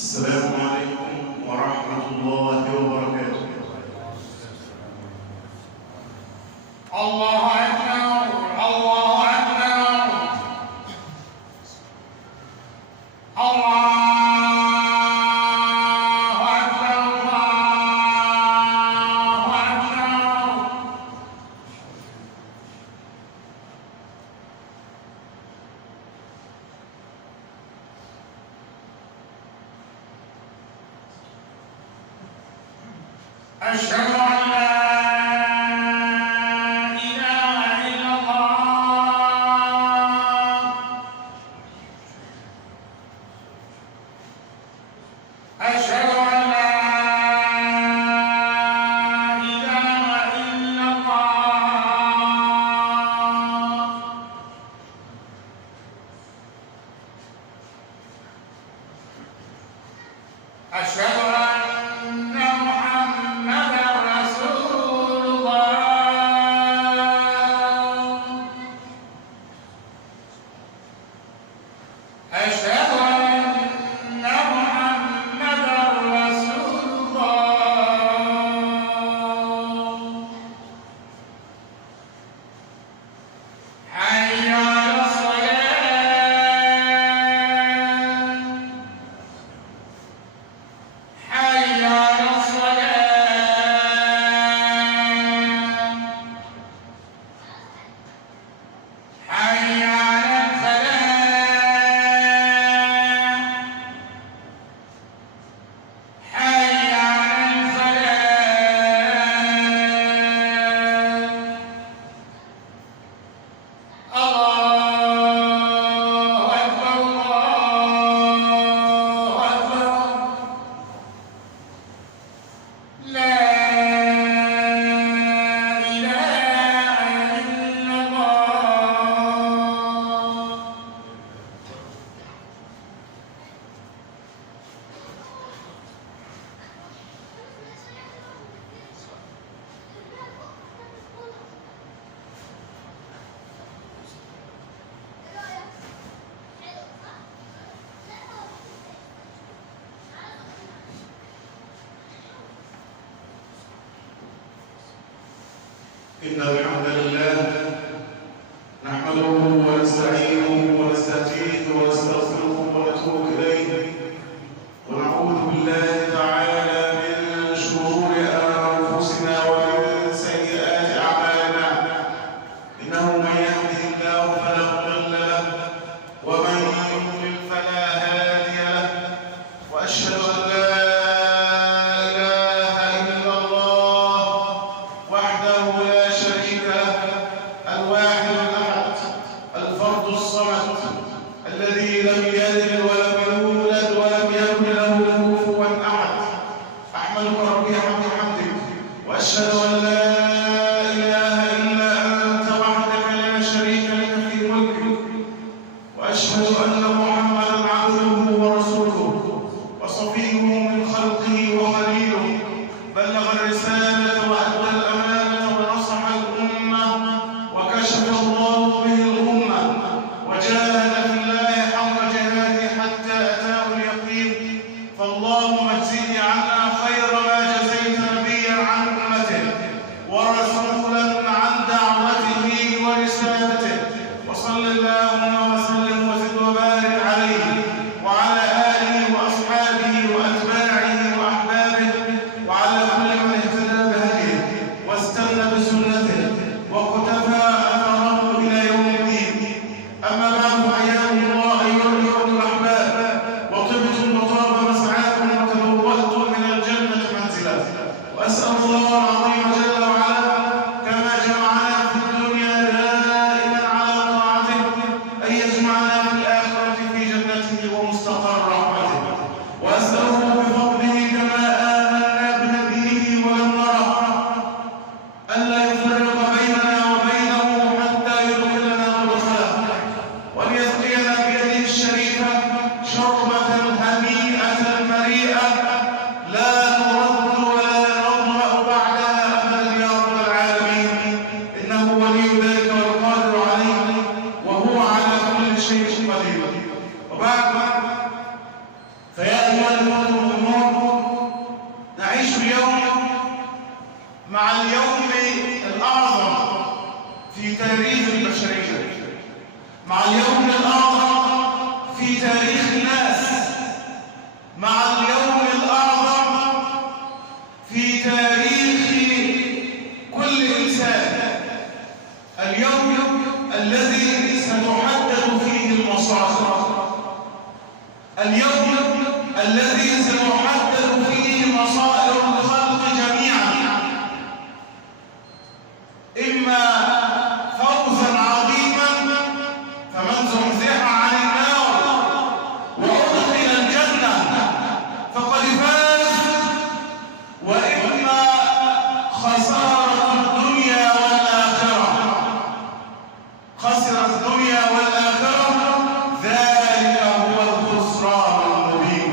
السلام عليكم ورحمة الله وبركاته. الله أكبر الله أكبر الله أكبر الله أكبر. أشهد أن لا إله إلا الله. أشهد أن لا إله إلا الله. أشهد أن محمدا رسول الله. أشهد أن محمدا رسول الله. حي على الصلاة. حي على الصلاة. حي على الفلاح. حي على الفلاح. الله أكبر الله أكبر. لا إله إلا الله. إن الحمد لله نحمده ونستعينه ونستهديه ونستغفره ونتوب إليه ونعوذ بالله تعالى من شرور أنفسنا ومن سيئات أعمالنا. إنه من يهده الله فلا مضل له ومن يضلل فلا هادي له. وأشهد أن لا إله إلا الله وحده لا شريك له أيها الإخوة المؤمنون، نعيش اليوم مع اليوم الأعظم في تاريخ البشرية، مع اليوم الأعظم في تاريخ الناس، مع اليوم الأعظم في تاريخ كل إنسان، اليوم الذي ستحدد فيه المصائر، اليوم الذي سيحدد فيه مصائر الخلق جميعا، إما فوزا عظيما فمن زحزح عن النار وأدخل الجنة فقد فاز، وإما خسارة الدنيا والآخرة، خسر الدنيا والآخرة، ذلك هو الخسران المبين.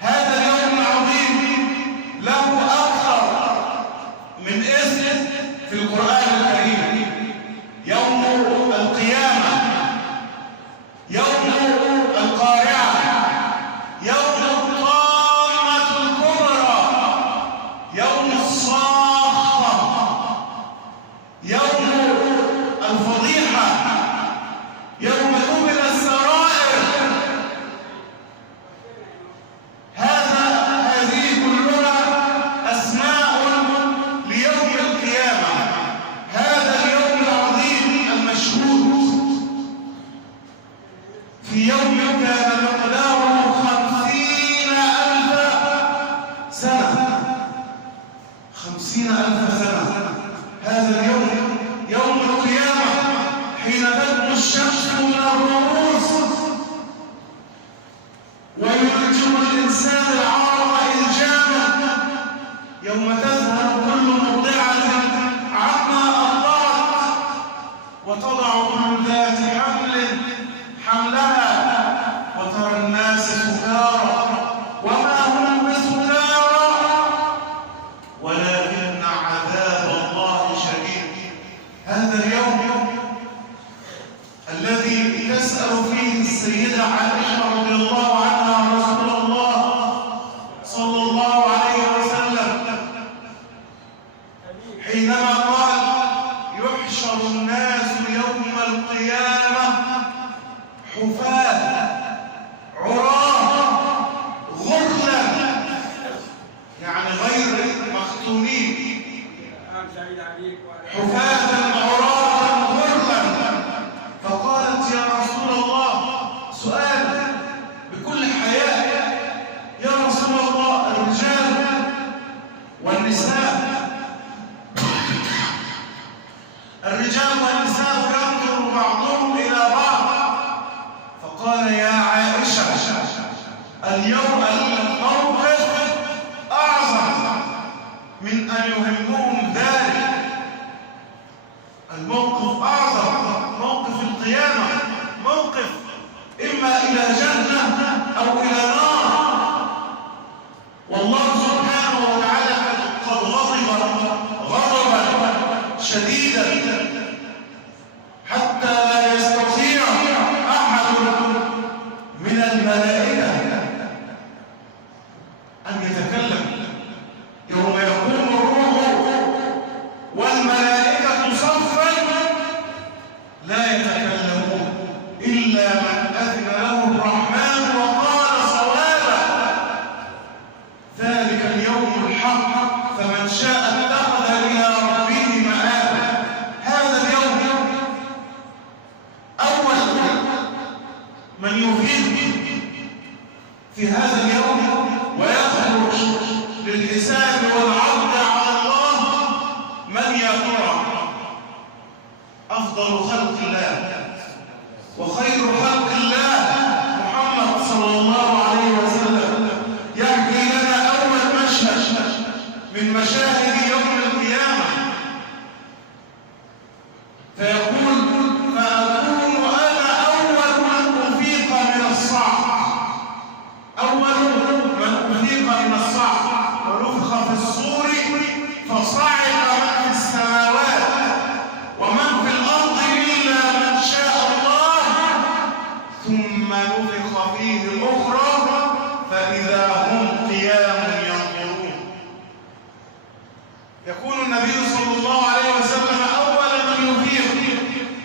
هذا اليوم العظيم له أكثر من اسم في القرآن الكريم، يوم القيامة، يوم القارعة، يوم الطامة الكبرى، يوم الصاخة، يوم الفضيحة، يوم تبلى السرائر. هذه كلها أسماء ليوم القيامة، هذا اليوم العظيم المشهود، في يوم كان مقداره 50,000 سنة، 50,000 سنة. هذا اليوم يوم القيامة، حين تدنو الشمس من الرؤوس ويلجم الإنسان العرق إلجاما، يوم تذهل كل مرضعة عما أرضعت وتضع كل ذات حمل حملها وترى الناس سكارى وما هم بسكارى ولكن عذاب الله شديد. هذا اليوم الذي تسأل فيه السيدة عائشة رضي الله عنها رسول الله صلى الله عليه وسلم حينما قال: يحشر الناس يوم القيامة حفاة عراة غرلا، يعني غير مختونين، حفاة عراة غرلا. فقالت: يا رسول الله، سؤال بكل حياء، يا رسول الله، الرجال والنساء، الرجال والنساء ينظر بعضهم إلى بعض. فقال: يا عائشة، اليوم الموقف أعظم من أن يهمهم ذلك، الموقف أعظم، موقف القيامة، موقف إما إلى جنة أو إلى نار، والله سبحانه وتعالى قد غضب غضبا شديدا حتى لا يستطيع أحد من الملائكة أن يتكلم، يوم يقوم الروح والملائكة صفا لا يتكلمون إلا من أذن له الرحمن وقال صوابا. ذلك اليوم الحق، فمن شاء اتخذ إلى ربه مآبا. هذا اليوم أول من يفيد في هذا اليوم ويخرج للحساب والعرض على الله من يا ترى أفضل خلق الله وخير خلق الله محمد صلى الله عليه وسلم، يحكي لنا أول مشهد من مشاهد يوم القيامة، فيقول: فأكون أنا أول من أفيق من الصعق، أول من أفيق من الصعق، ونفخ في الصور فصعق من في السماوات ومن في الأرض إلا من شاء الله، ثم نفخ فيه الأخرى النبي صلى الله عليه وسلم أول من يفيق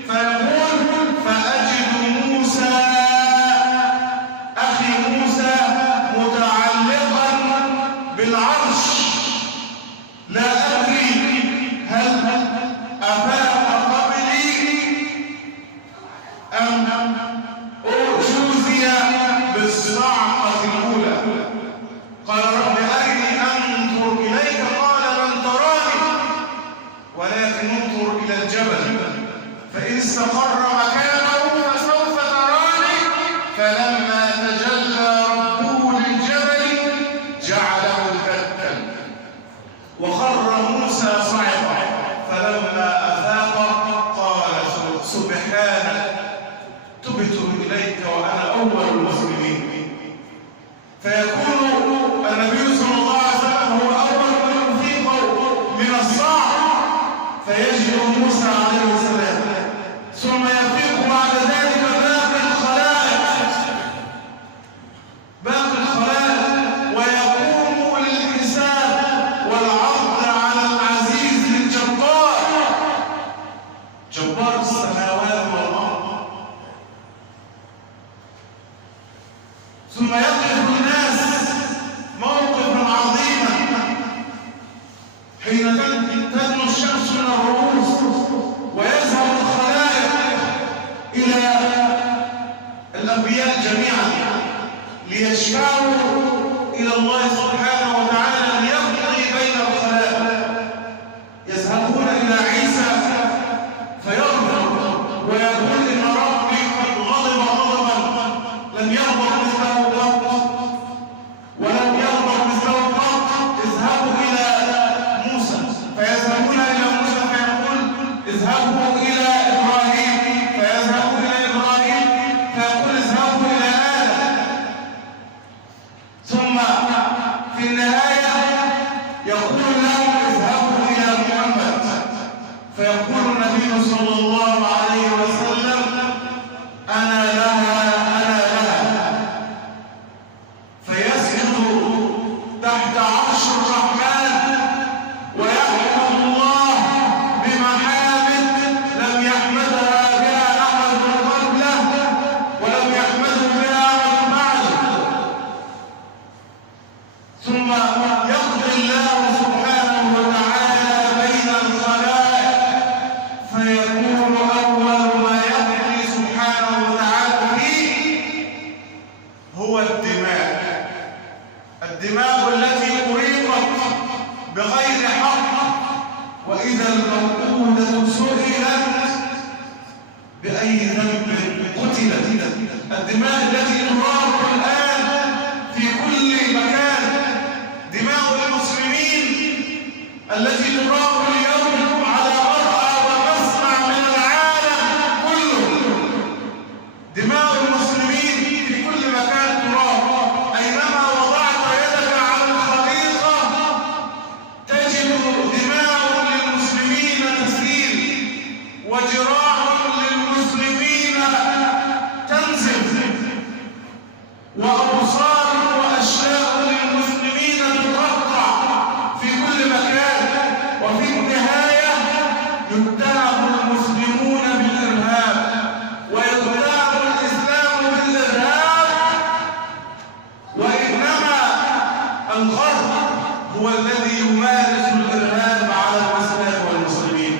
فيقول فأجد موسى أخي موسى متعلقا بالعرش لا أدري هل أفاق قبلي أم أجوزي بالصعقة الأولى. قال رب أرني أنظر إليك قال لن تراني ولكن انظر إلى الجبل فإن استقر مكانه فسوف تراني فلما تجلى ربه للجبل جعله دكا وخر موسى صعقا فلما أفاق قال سبحانك تبت إليك وأنا أول المسلمين. فيكون النبي صلى الله عليه وسلم هو أول من يفيق من الصعق فيجد موسى عليه السلام ثم يفيق بعد ذلك باقي الخلائق ويقوم للحساب والعرض على العزيز الجبار جبار السماوات والأرض. ثم يقف الناس موقفا عظيما حين تدنو الشمس من الرؤوس ويذهب الخلائق إلى الأنبياء جميعا ليشفعوا إلى الله سبحانه وتعالى ليقضي بين الخلائق. يذهبون إلى عيسى فيغضب ويقول إن ربي قد غضب غضبا لم يغضب مثله قط ولم يغضب مثله قط. اذهبوا إلى موسى فيذهبون إلى موسى فيقول اذهبوا إلى إبراهيم فيذهبوا إلى إبراهيم فيقول اذهبوا إلى آدم. ثم في النهاية يقول لهم اذهبوا إلى محمد فيقول النبي صلى الله عليه وسلم أنا لها أنا لها فيسجد تحت عرش الرحمن ويحمد الله بمحامد لم يحمدها بها أحد قبله ولم يحمده بها أحد بعده. ثم يقضي الله سبحانه وتعالى بين الخلائق فيكون أول ما يقضي سبحانه وتعالى به هو الدماء التي أريقت بغير حق وإذا الموءودة سئلت بأي ذنب قتلت. الدماء التي تراق الآن في كل مكان دماء المسلمين التي تراق اليوم على مرأى ومسمع من العالم كله. دماء المسلمين في كل مكان تراق. أينما وضعت يدك على الخريطة تجد دماء للمسلمين تسيل وجراح للمسلمين تنزف وأبصار وأشلاء للمسلمين تقطع في كل مكان. وفي النهاية يتهم المسلمون بالإرهاب ويتهم الإسلام بالإرهاب وإنما الغرب هو الذي يمارس الإرهاب على الإسلام والمسلمين.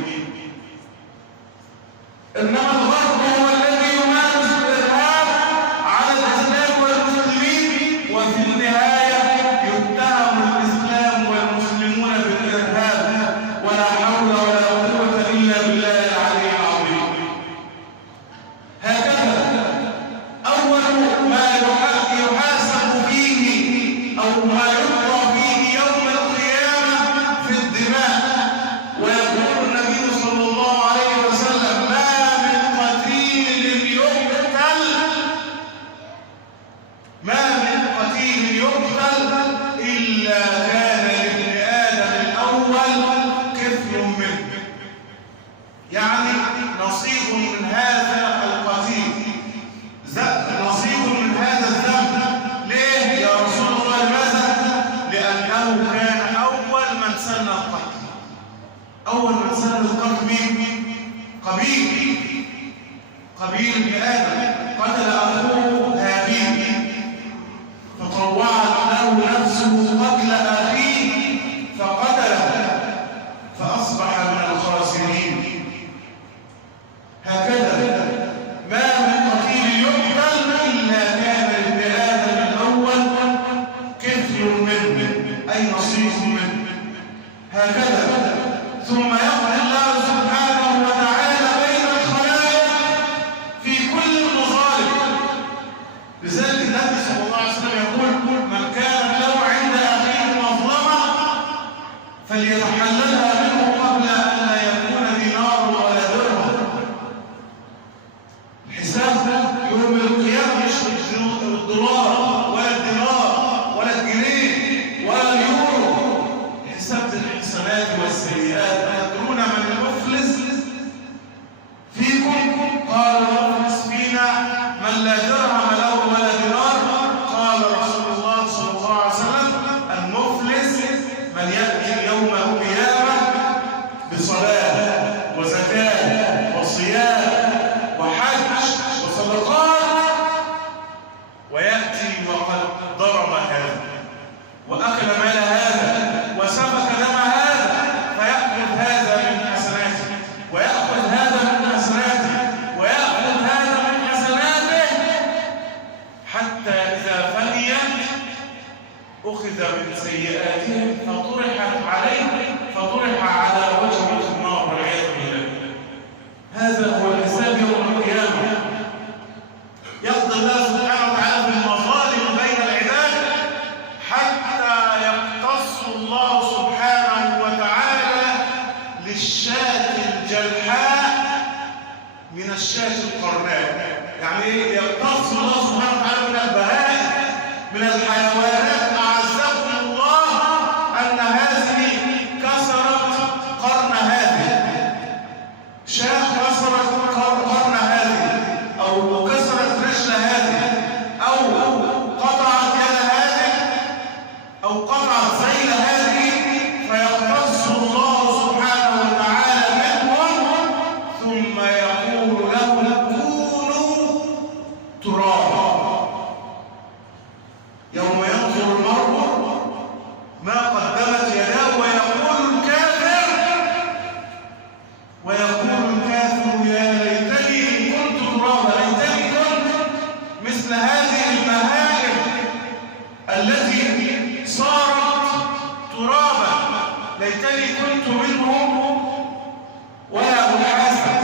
إنما الغرب هو الذي يمارس الإرهاب على الإسلام والمسلمين وفي النهاية يتهم الإسلام والمسلمون بالإرهاب ولا حول ولا قوة إلا بالله العلي العظيم. هكذا أول ما يحاسب فيه أو ما يقضى فيه يوم القيامة في الدماء. ويقول النبي صلى الله عليه وسلم ما من قتيل يقتل إلا كان لابن آدم الأول كفل منه، يعني نصيب من هذا القتيل، نصيب من هذا الذنب. ليه يا رسول الله؟ لماذا؟ لأنه كان أول من سن القتل. فليتحللها منه قبل أن لا يكون دينار ولا درهم. الحساب يوم القيامة مش الدولار ولا الدينار ولا الجنيه ولا اليورو، حساب الحسنات والسيئات. أتدرون من المفلس فيكم؟ قال المفلس فينا من لا درهم له ولا دينار. قال رسول الله صلى الله عليه وسلم المفلس من يأتي يوم القيامة بصلاة وزكاة وصيام وحج وصدقات، ويأتي وقد ضرب هذا وأكل مال هذا وسفك دم هذا، فيأخذ هذا من حسناته ويأخذ هذا من حسناته ويأخذ هذا من حسناته، حتى إذا فنيت أخذ من سيئاتهم فطرح على وجه النار والعياذ بالله. هذا هو الحساب يوم القيامة. يقضي الله سبحانه وتعالى بالمظالم بين العباد حتى يقتص الله سبحانه وتعالى للشاة الجلحاء من الشاة القرناء. يعني يقتص الله سبحانه وتعالى من البهائم من الحيوانات. أعزكم الله أن هذه كسرت قرن هذه، شاة كسرت قرن هذه، أو كسرت رجل هذه، أو قطعت يد هذه، أو قطعت ذيل هذه، فيقتص الله سبحانه وتعالى منهم ثم يقول لهم كونوا ترابا. يوم ينظر المرء ما قدمت يداه ويقول الكافر يا ليتني كنت ترابا، ليتني كنت مثل هذه البهائم التي صارت ترابا، ليتني كنت منهم ولا أحاسب.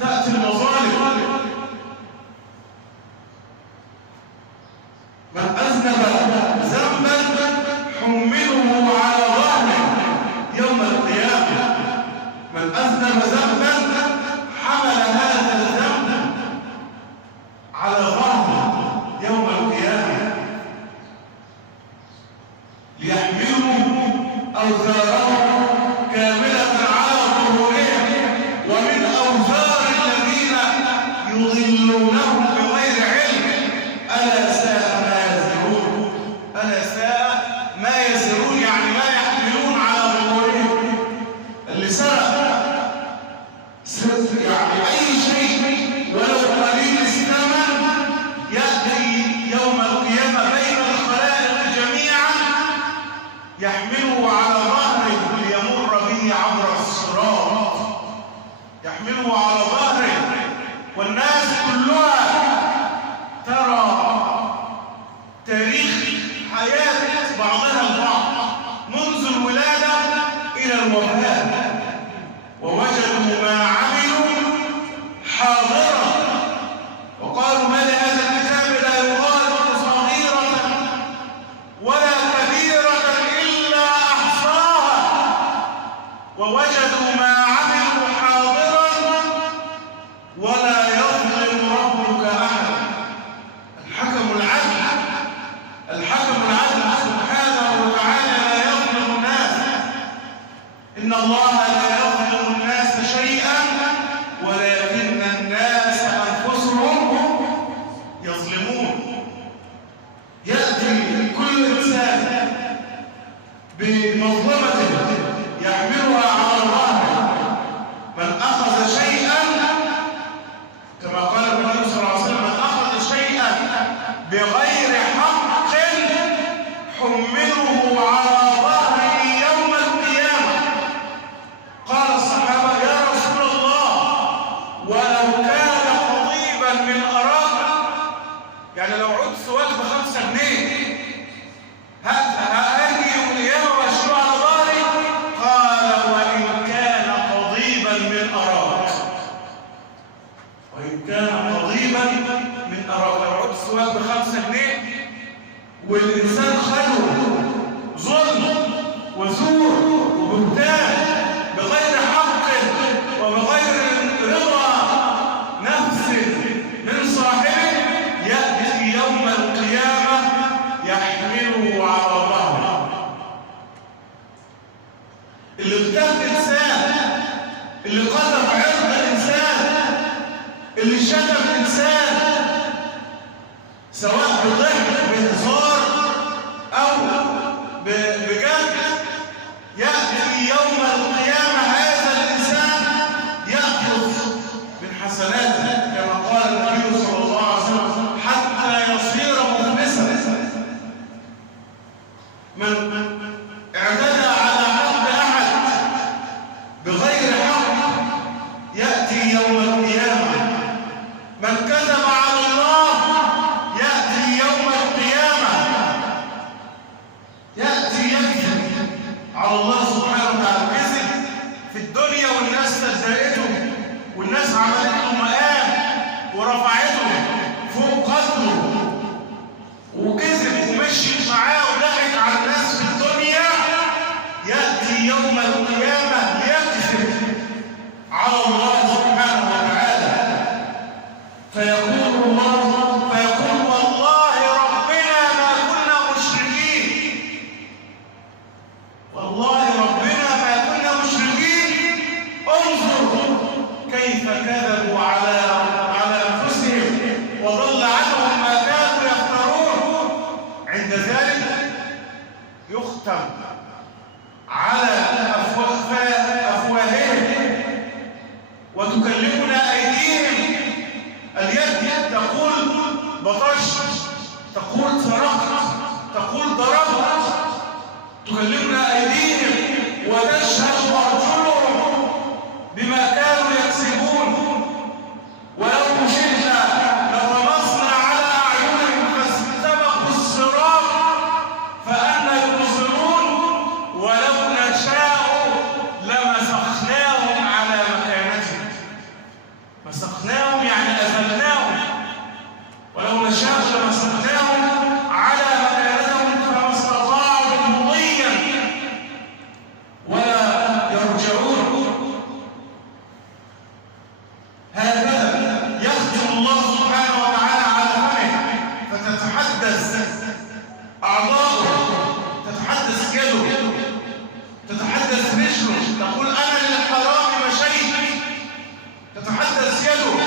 تأتي المظالم. من أذنب ذنبا حمله على ظهره يوم القيامة. من أذنب ذنبا حمل هذا الذنب على ظهره يوم القيامة ليحملوا أوزارهم كاملة على ظهورهم ومن أوزار الذين يضلونهم بغير علم. ألا ساء ما يزرون. ألا ساء ما يزرون، يعني ما يحملون على ظهورهم. اللي سرق يعني أي شيء ولو قليل الثمن يأتي يوم القيامة بين الخلائق جميعا يحمله على ظهره ليمر به عبر الصراط، يحمله على ظهره، والناس كلها ترى تاريخ حياة بعضها البعض منذ الولادة إلى الوفاة، ووجدوا ما عملوا حاضرا وقالوا ما لهذا الكتاب لا يغادر صغيرة ولا كبيرة إلا أحصاها ووجدوا ما عملوا حاضرا ولا يظلم ربك أحدا. الحكم العدل سبحانه وتعالى لا يظلم الناس. إن الله لا يظلم الناس شيئا ولكن الناس أنفسهم يظلمون. يأتي كل إنسان بمظلمته يحملها على ظهره. من أخذ شيئا كما قال النبي صلى الله عليه وسلم من أخذ شيئا بغير حق حمله على ظهره يوم القيامة. قال الصحابة يا رسول الله ولو كان قضيبا من أراك، يعني لو عود سواك ب5 جنيه هاجي يوم القيامة واشيله على ظهري؟ قال وإن كان قضيبا من أراك، وإن كان قضيبا من أراك. لو عود سواك ب5 جنيه والإنسان خلو ظلم وزور وبهتان بغير حق وبغير رضا نفس من صاحبه، يأتي يوم القيامة يحمله على ظهره. اللي اغتاب إنسان، اللي قذف عرض إنسان، اللي شتم إنسان، سواء بضحك بهزار أو بجد، يأتي يوم القيامة هذا الإنسان يأخذ من حسناته كما قال النبي صلى الله عليه وسلم حتى يصير مفلسا. من اعتدى على حق أحد بغير حق يأتي يوم القيامة. من كذب على الله يأتي يوم القيامة، يأتي يكذب على الله سبحانه وتعالى. كذب في الدنيا والناس صدقته والناس عملت له مقام ورفعته فوق قدره، وكذب ومشيت معاه وضحك على الناس في الدنيا، يأتي يوم القيامة ليكذب على الله سبحانه وتعالى، فيقول والله ربنا ما كنا مشركين، والله ربنا ما كنا مشركين، انظر كيف كذبوا على انفسهم وضل عنهم ما كانوا يفترون. عند ذلك يختم على أفواههم وتكلمنا أيديهم. اليد تقول بطشت، تقول سرقت، تقول ضربت. تكلمنا أيديهم وتشهد أرجلهم بما كانوا يكسبون. ولو شئنا لطمسنا على أعينهم فاستبقوا الصراط فأنى يبصرون، ولو نشاء لمسخناهم على مكانتهم. مسخناهم يعني أذلناهم، ولو نشاء لمسخناهم على مكانتهم فما استطاعوا مضيا ولا يرجعون. هكذا يختم الله سبحانه وتعالى على فمه فتتحدث أعضاؤه، تتحدث يده، تتحدث رجله، تقول أنا للحرام مشيت، تتحدث يده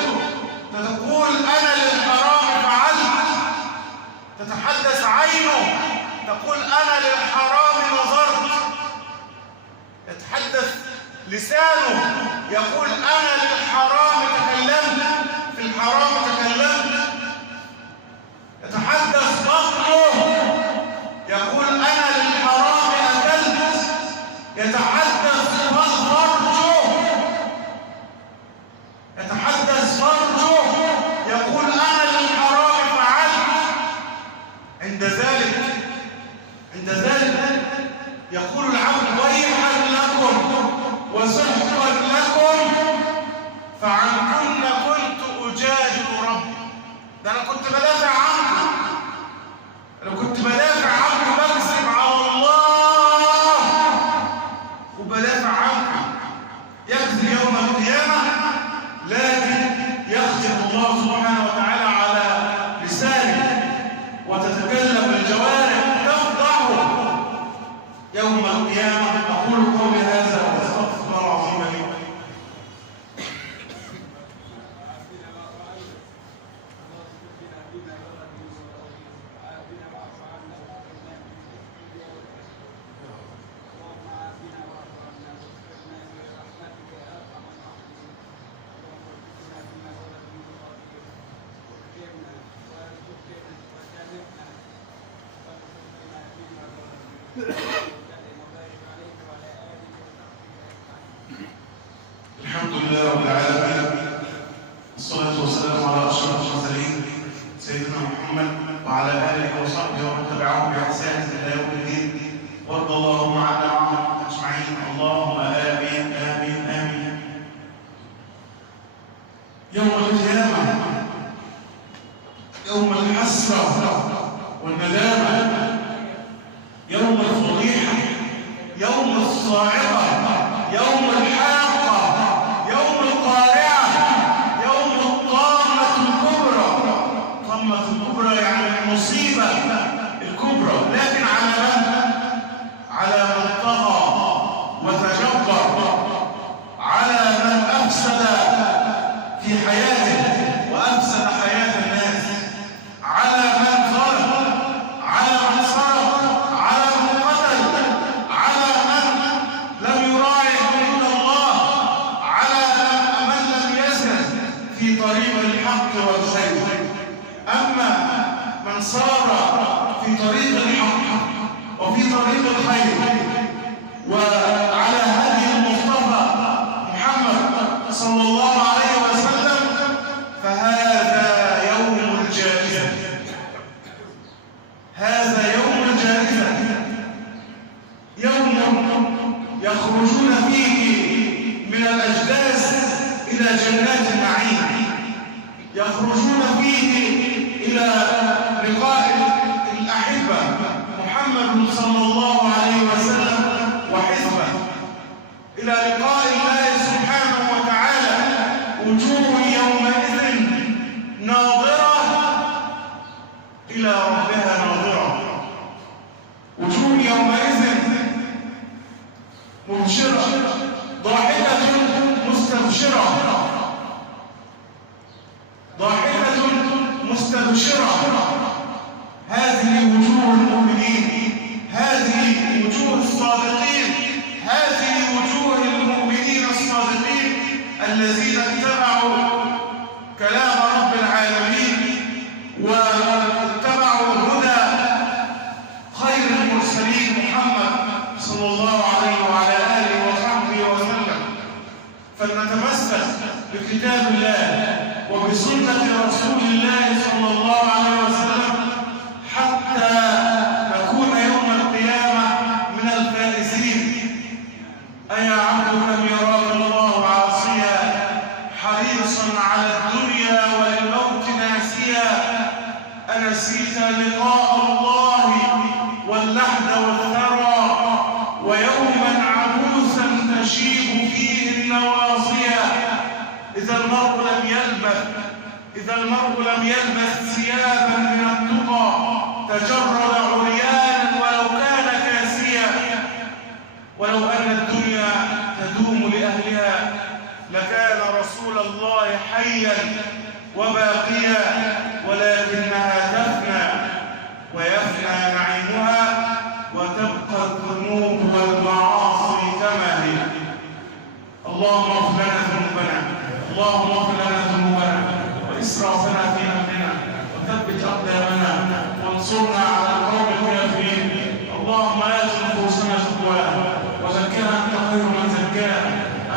تقول أنا للحرام فعلت، تتحدث عينه تقول أنا للحرام نظرت، يتحدث لسانه يقول أنا للحرام تكلمت، في الحرام تكلمت، يتحدث بطنه يقول أنا للحرام أكلت، يتحدث فرجه يقول أنا للحرام فعلت. عند ذلك يقول العبد ويحا لكم وسحقا لكم فعنكن كنت أجادل ربي. ده أنا كنت بدافع عنه، بكذب على الله وبدافع عنه. يكذب يوم القيامة، لكن يختم الله سبحانه وتعالى على لسانه وتتكلم الجوارح تفضحه يوم القيامة. أقول قولي هذا وأستغفر الله العظيم لي ولكم. الحمد لله رب العالمين، والصلاة والسلام على أشرف المرسلين سيدنا محمد وعلى آله وصحبه ومن تبعهم بإحسان إلى يوم الدين. وارض اللهم عنا وعنهم أجمعين. اللهم آمين آمين آمين. يوم القيامة يوم الحسرة والندامة الغيب. أما من سار في طريق الحق وفي طريق الخير وعلى هدي المصطفى محمد صلى الله عليه وسلم فهذا يوم الجائزة. هذا يوم الجائزة، يوم يخرجون فيه من الأجداث إلى جنات النعيم، يخرجون فيه إلى لقاء الأحبة محمد صلى الله عليه وسلم وحزبه، إلى لقاء الله سبحانه وتعالى. وجوه يومئذ ناظرة إلى ربها ناظرة، وجوه يومئذ مبشرة ضاحكة مستبشرة، ضاحكة مستبشرة. هذه وجوه المؤمنين، هذه وجوه الصادقين، هذه وجوه المؤمنين الصادقين الذين اتبعوا كلام رب العالمين واتبعوا هدى خير المرسلين محمد صلى الله عليه وعلى آله وصحبه وسلم. فلنتمسك بكتاب الله وبسنة رسول الله صلى الله عليه وسلم حتى نكون يوم القيامة من الفائزين. أيا عبد كم يراك الله عاصيا حريصا على الدنيا وللموت ناسيا، أنسيت لقاء الله واللحد والثرى ويوما عبوسا تشيب فيه النواصيا. إذا المرء لم يلبس ثيابا من التقى تجرد عريانا ولو كان كاسيا. ولو أن الدنيا تدوم لأهلها لكان رسول الله حيا وباقيا، ولكنها تفنى ويفنى نعيمها وتبقى الذنوب والمعاصي كما هي. اللهم اغفر لنا ذنوبنا، اللهم اغفر لنا ذنوبنا وإسرافنا في أمرنا وثبت أقدامنا وانصرنا على القوم الكافرين. اللهم آت نفوسنا تقواها وزكها أنت خير من زكاها،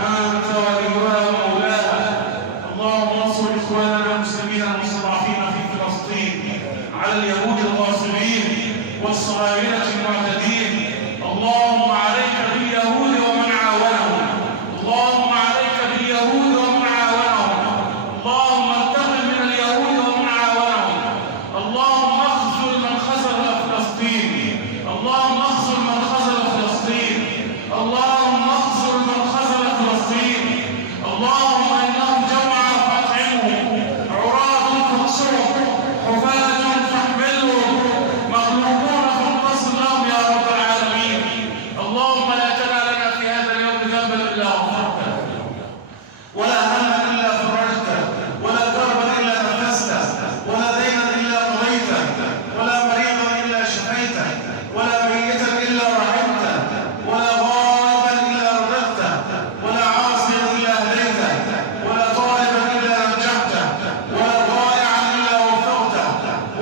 أنت وليها ومولاها. اللهم انصر إخواننا المسلمين المستضعفين في فلسطين على اليهود الغاصبين والصهاينة المعتدين. اللهم عليك باليهود ومن عاونهم، اللهم عليك باليهود ومن عاونهم، اللهم انتقم من اليهود ومن عاونهم. اللهم اخذل من خذل فلسطين، اللهم اخذل من خذل فلسطين، اللهم اخذل من خذل فلسطين. اللهم انهم جمع فاطعمهم، عراة فاقصرهم، حفاة فاحملهم، مخلوقون فانتصر لهم يا رب العالمين. اللهم لا تدع لنا في هذا اليوم ذنبا الا غفرته، ولا هما الا فرجته، ولا كربا الا نفسته، ولا دينا الا قضيته، ولا مريضا الا شفيته، ولا ميتا الا رحمته، ولا غائبا الا رددته، ولا عاصيا الا هديته، ولا طالبا الا نجحته، ولا ضائعا الا وفقته،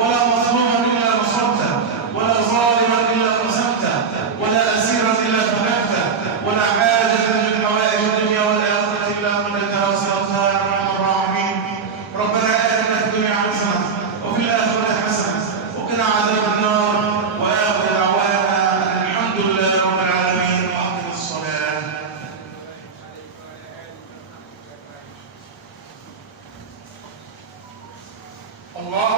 ولا مظلوما الا نصرته، ولا ظالما الا قسمته، ولا اسيرا الا فككته، ولا حاجه من حوائج الدنيا والاخره الا قضيتها وسرتها يا ارحم الراحمين. ربنا آتنا في الدنيا حسنه وفي الاخره حسنه وقنا عذاب النار. واخر دعوانا ان الحمد لله رب العالمين واقم الصلاه. الله